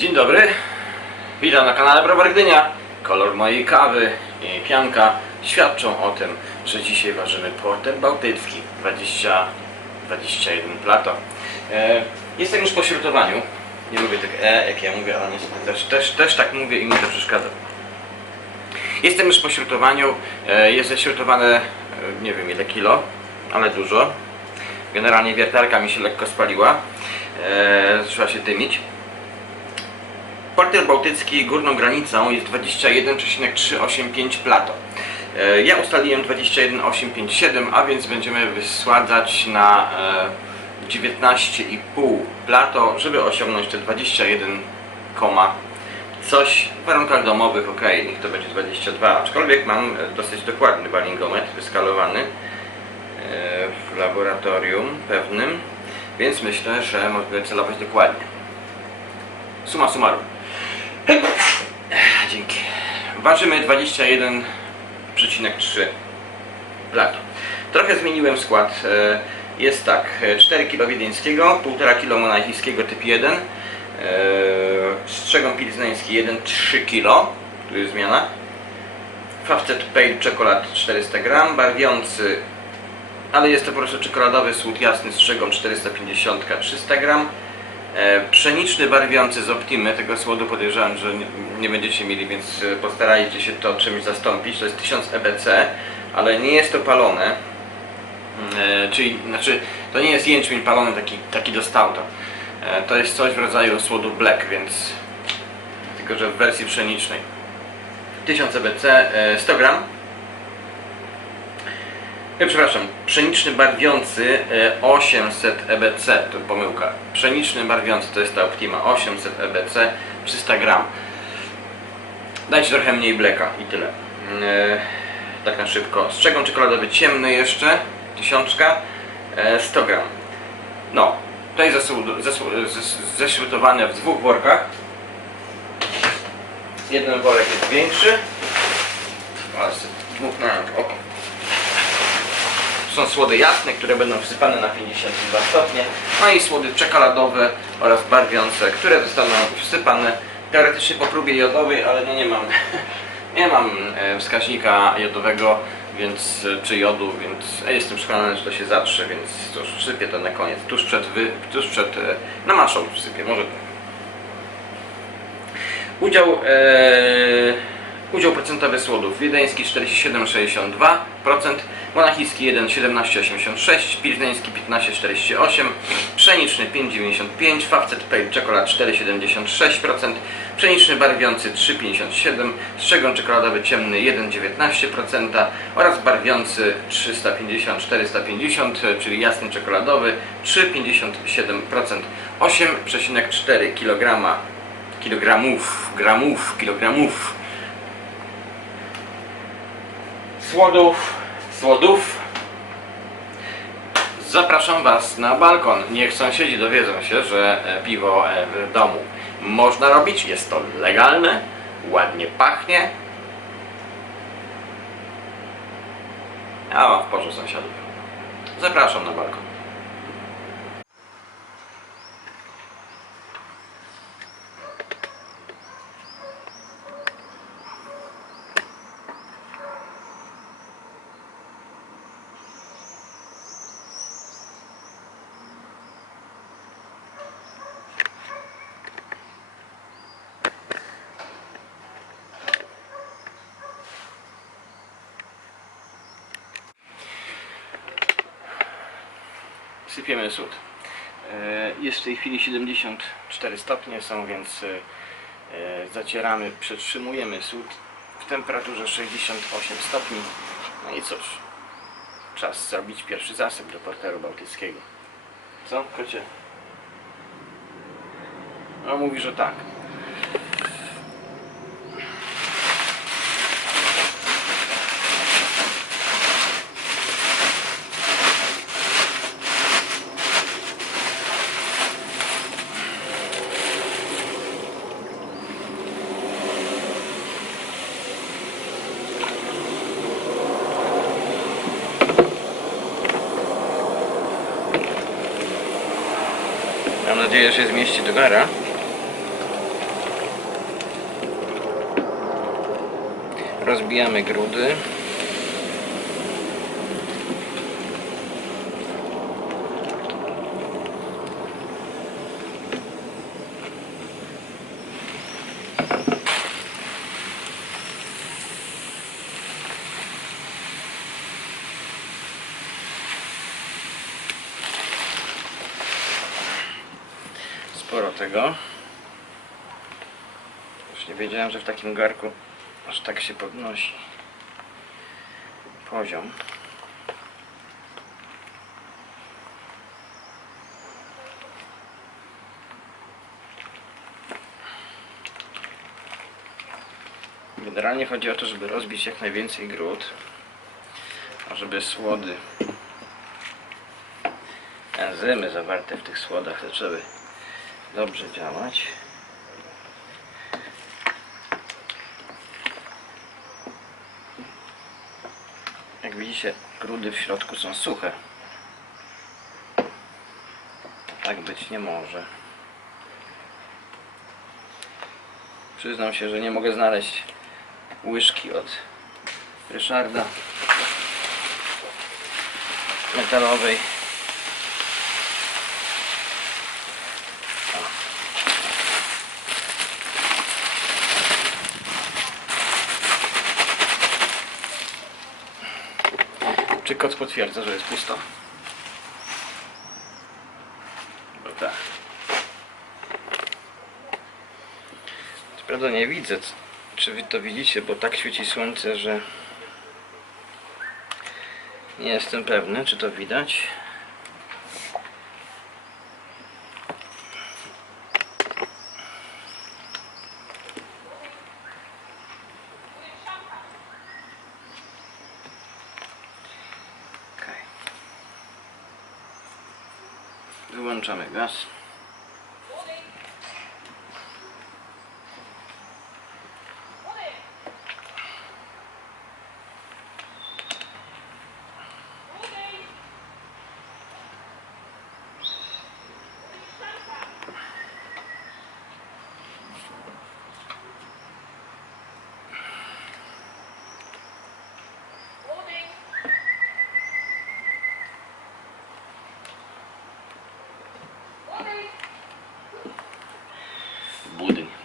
Dzień dobry, witam na kanale Browar Gdynia. Kolor mojej kawy i pianka świadczą o tym, że dzisiaj ważymy porter bałtycki 20, 21 plato. E, jestem już po śrutowaniu. Nie lubię tak e, jak ja mówię, ale niestety też, też, też tak mówię i mi to przeszkadza. Jestem już po śrutowaniu. E, jest ześrutowane e, nie wiem ile kilo, ale dużo. Generalnie wiertarka mi się lekko spaliła. Zaczęła się dymić. Porter bałtycki górną granicą jest 21,385 plato. E, Ja ustaliłem 21,857, a więc będziemy wysładzać na e, 19,5 plato, żeby osiągnąć te 21, koma coś w warunkach domowych, ok, niech to będzie 22, aczkolwiek mam e, dosyć dokładny balingometr wyskalowany e, w laboratorium pewnym, więc myślę, że mogę celować dokładnie. Suma summarum. Dzięki. Ważymy 21,3 plato. Trochę zmieniłem skład. E, Jest tak, e, 4 kg wiedeńskiego, 1,5 kg monachijskiego typ 1, e, strzegon pilzneński 1,3 kg, tu jest zmiana, Fawcet Pale czekolad 400 g, barwiący, ale jest to po prostu czekoladowy słód jasny strzegon 450 300 g, E, Pszeniczny barwiący z Optimy, tego słodu podejrzewam, że nie, będziecie mieli, więc e, postarajcie się to czymś zastąpić. To jest 1000 EBC, ale nie jest to palone. E, czyli, znaczy, to nie jest jęczmień palony taki, taki do. E, to jest coś w rodzaju słodu black, więc tylko, że w wersji pszenicznej. 1000 EBC, e, 100 gram. E, Przepraszam, pszeniczny barwiący e, 800 EBC, to pomyłka. Pszeniczny barwiący to jest ta Optima 800 EBC 300 gram. Dajcie trochę mniej bleka i tyle. E, tak na szybko. Strzegon czekoladowy ciemny jeszcze, tysiączka, e, 100 gram. No, zesu- zes- ześrutowane w dwóch workach. Jeden worek jest większy. Dmuchnąłem w są słody jasne, które będą wsypane na 52 stopnie, no i słody czekoladowe oraz barwiące, które zostaną wsypane teoretycznie po próbie jodowej, ale no nie mam, nie mam e, wskaźnika jodowego, więc, e, czy jodu, więc jestem przekonany, że to się zatrze, więc już wsypię to na koniec, tuż przed, wy, tuż przed e, namaszą wsypię, może tak. Udział, udział procentowy słodów. Wiedeński 47,62%, monachijski 1,1786, pilzneński 15,48, pszeniczny 5,95, fawcet pale czekolad 4,76%, pszeniczny barwiący 3,57, strzegon czekoladowy ciemny 1,19% oraz barwiący 350-450, czyli jasny czekoladowy 3,57%. 8,4 kg kilogramów, gramów, kilogramów słodów, słodów. Zapraszam Was na balkon. Niech sąsiedzi dowiedzą się, że e, piwo e, w domu można robić. Jest to legalne, ładnie pachnie. A w porze sąsiadów. Zapraszam na balkon. Sypiemy sód. E, Jest w tej chwili 74 stopnie są, więc e, e, zacieramy, przetrzymujemy sód w temperaturze 68 stopni. No i cóż, czas zrobić pierwszy zasyp do porteru bałtyckiego. Co, kocie? No mówi, że tak. nadzieję, że się zmieści do gara. Rozbijamy grudy. Tego. Już nie wiedziałem, że w takim garku aż tak się podnosi poziom. Generalnie chodzi o to, żeby rozbić jak najwięcej gród, a żeby słody, enzymy zawarte w tych słodach zaczęły dobrze działać. Jak widzicie, grudy w środku są suche. Tak być nie może. Przyznam się, że nie mogę znaleźć łyżki od Ryszarda metalowej. Czy kot potwierdza, że jest pusto? No tak. Prawda nie widzę, czy wy to widzicie, bo tak świeci słońce, że nie jestem pewny, czy to widać. something like this.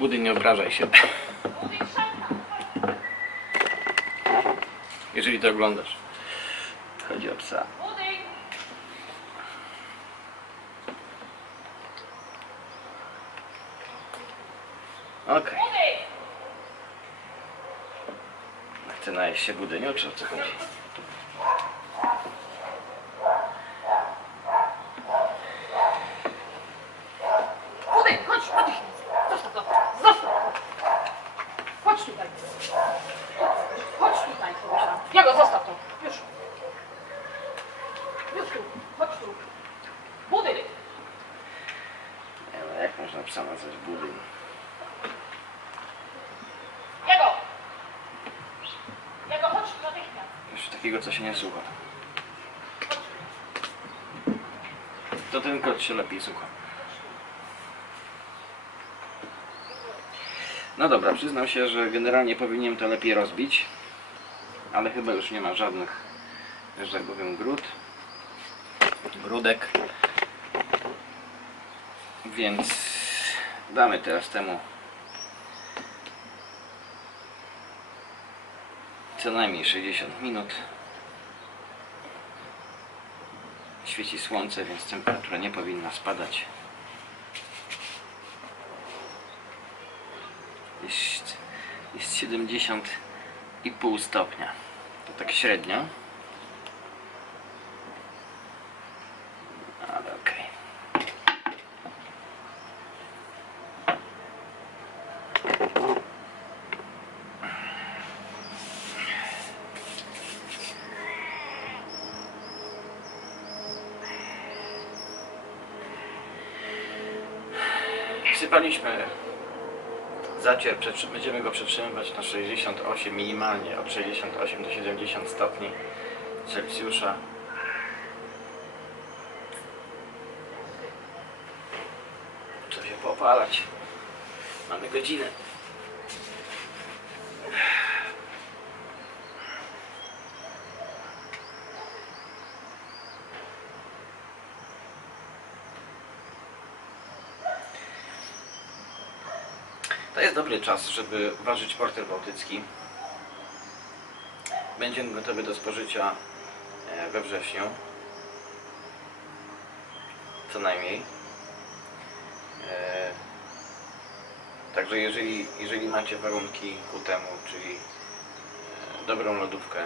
Budyń, nie obrażaj się. Jeżeli to oglądasz. Chodzi o psa. Okej. Chce najeść się budyniu, czy o co chodzi? Budyń, chodź, natychmiast. Zostaw to. Zostaw to. Chodź tutaj. Chodź tutaj, powiedziałam. Ja go zostaw to. Już. Już tu. Chodź tu. Budyń. Nie, no jak można psa nazwać budyń? Jego. Jego, chodź tu natychmiast. Takiego, co się nie słucha. To ten kot się lepiej słucha. No dobra, przyznam się, że generalnie powinienem to lepiej rozbić, ale chyba już nie ma żadnych, że tak powiem, grud, grudek, więc damy teraz temu co najmniej 60 minut. Świeci słońce, więc temperatura nie powinna spadać. Jest, jest 70,5 stopnia. To tak średnio. Ale okej. Wsypaliśmy zacier, będziemy go przetrzymywać na 68 minimalnie, od 68 do 70 stopni Celsjusza. Trzeba się popalać. Mamy godzinę. To dobry czas, żeby ważyć porter bałtycki. Będzie on gotowy do spożycia e, we wrześniu. Co najmniej. E, Także jeżeli, jeżeli macie warunki ku temu, czyli e, dobrą lodówkę,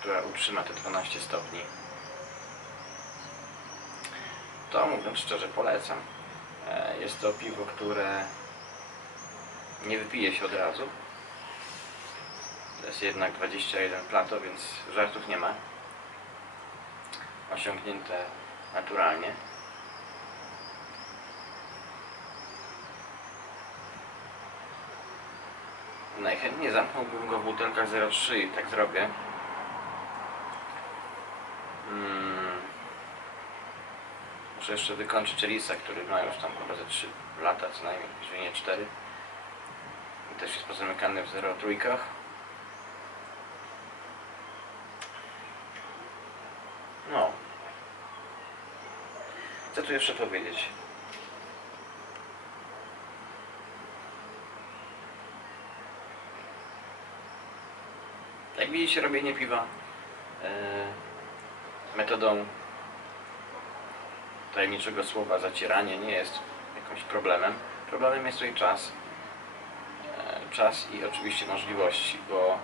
która utrzyma te 12 stopni, to mówiąc szczerze polecam. Jest to piwo, które nie wypije się od razu. To jest jednak 21 plato, więc żartów nie ma. Osiągnięte naturalnie. Najchętniej zamknąłbym go w butelkach 0,3 i tak zrobię. Mm. Muszę jeszcze wykończyć Elisa, który ma już tam chyba ze 3 lata co najmniej, jeżeli nie 4. Też jest pozamykany w 0,3. No. Co tu jeszcze powiedzieć? Jak widzicie, robienie piwa e, metodą tajemniczego słowa zacieranie nie jest jakimś problemem. Problemem jest tutaj czas. Czas i oczywiście możliwości, bo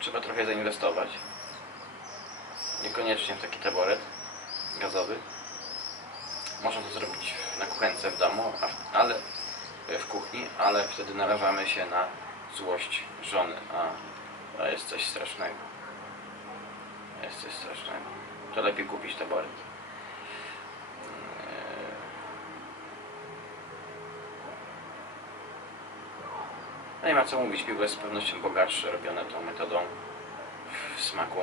trzeba trochę zainwestować. Niekoniecznie w taki taboret gazowy. Można to zrobić na kuchence w domu, ale w kuchni, ale wtedy narażamy się na złość żony, a jest coś strasznego. Jest coś strasznego. To lepiej kupić taboret. No nie ma co mówić, piwo jest z pewnością bogatsze, robione tą metodą w smaku.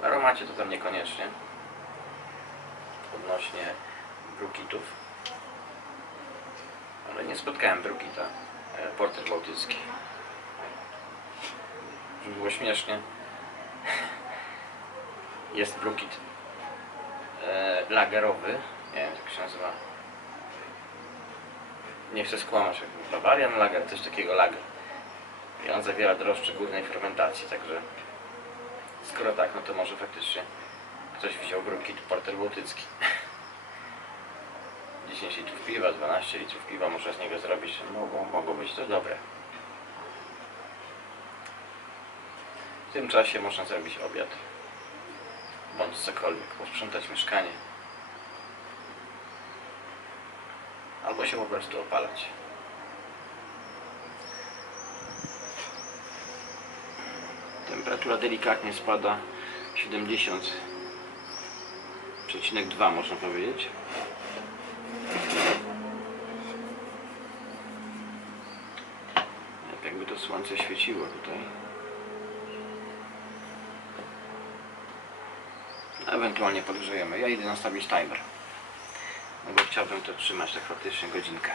W aromacie to tam niekoniecznie. Odnośnie brukitów. Ale nie spotkałem brukita. e, Porter bałtycki. Było śmiesznie. Jest brukit e, lagerowy. Nie wiem jak się nazywa. Nie chcę skłamać. jak Bavarian Lager, coś takiego lager. I on zawiera drożdże górnej fermentacji, także skoro tak, no to może faktycznie ktoś wziął brukit porter bałtycki. 10 litrów piwa, 12 litrów piwa można z niego zrobić. Mogło, mogło być to dobre. W tym czasie można zrobić obiad. Bądź cokolwiek, posprzątać mieszkanie. Albo się po prostu opalać. Temperatura delikatnie spada 70,2 można powiedzieć. Jak jakby to słońce świeciło tutaj. Ewentualnie podgrzejemy. Ja idę nastawić timer. No bo chciałbym to trzymać tak faktycznie godzinkę.